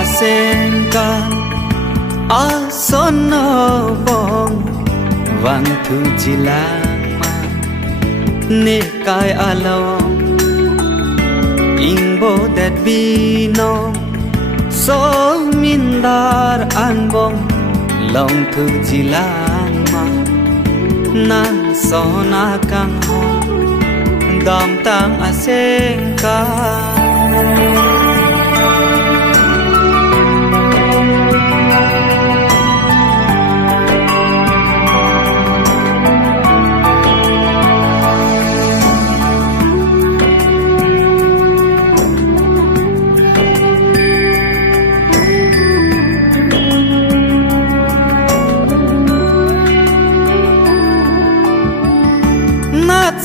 asenkan asono bong wang thu jilang ma ne kai along ing bo that be no so mindar an bong long thu jilang ma nan so na kang ho dam tang asenkan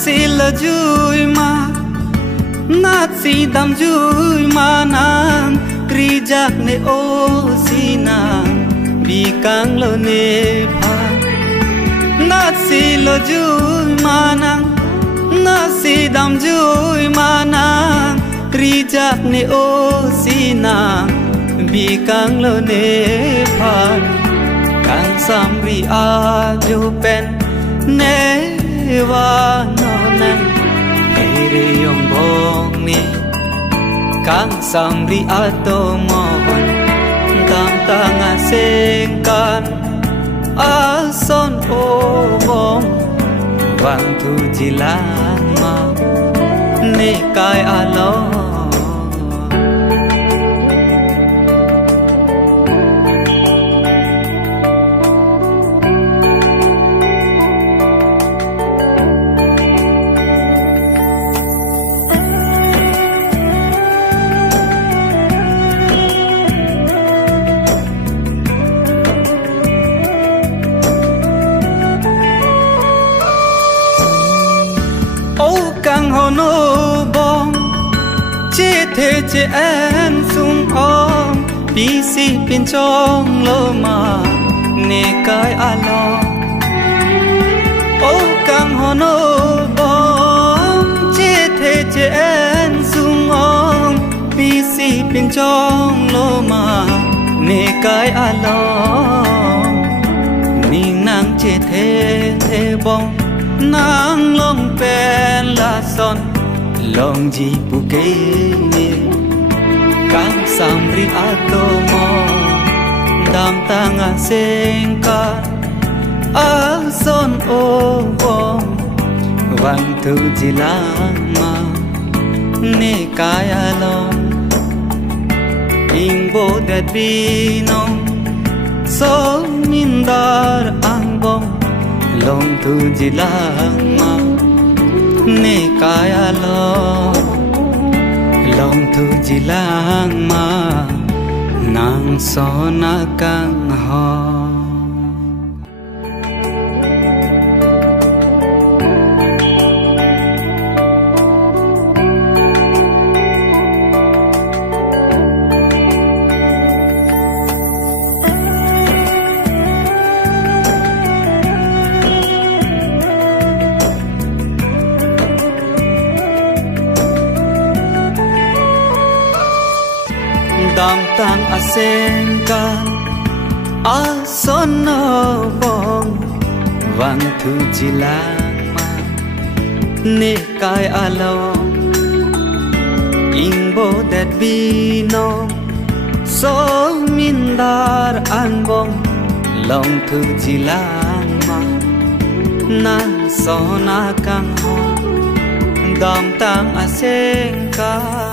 si la jui ma nat si dam jui ma nang rijak ne o si nang bi kang lo ne pha nat si lo jui ma nang na si dam jui ma nang rijak ne o si nang bi kang lo ne pha kang sam ri a ju pen ne wa no nan ere yong bong ni kang sam ri ato mon dam tang asenkan ason o bong wang thu jilang ma ne kai alo kang hono bong che the che an sung ong bi si pin chong lo ma ne kai alo o kang hono bong che the che an sung ong bi si pin chong lo ma ne kai alo ning nang che the bong nang long pen la son long ji pu ke ni kang sam ri ato mo dam tang a seng ka a son o bong wang thu jilang ma ne kaya long ing bo that be no so mindar ang bong long thu jilang ma ne kaya long thu jilang ma nang so na kang ho dam tang asenkan asono bong wang thu jilang ma ne kai along ing bo that be no so mindar an bong long thu jilang ma nan so na kang ho dam tang asenkan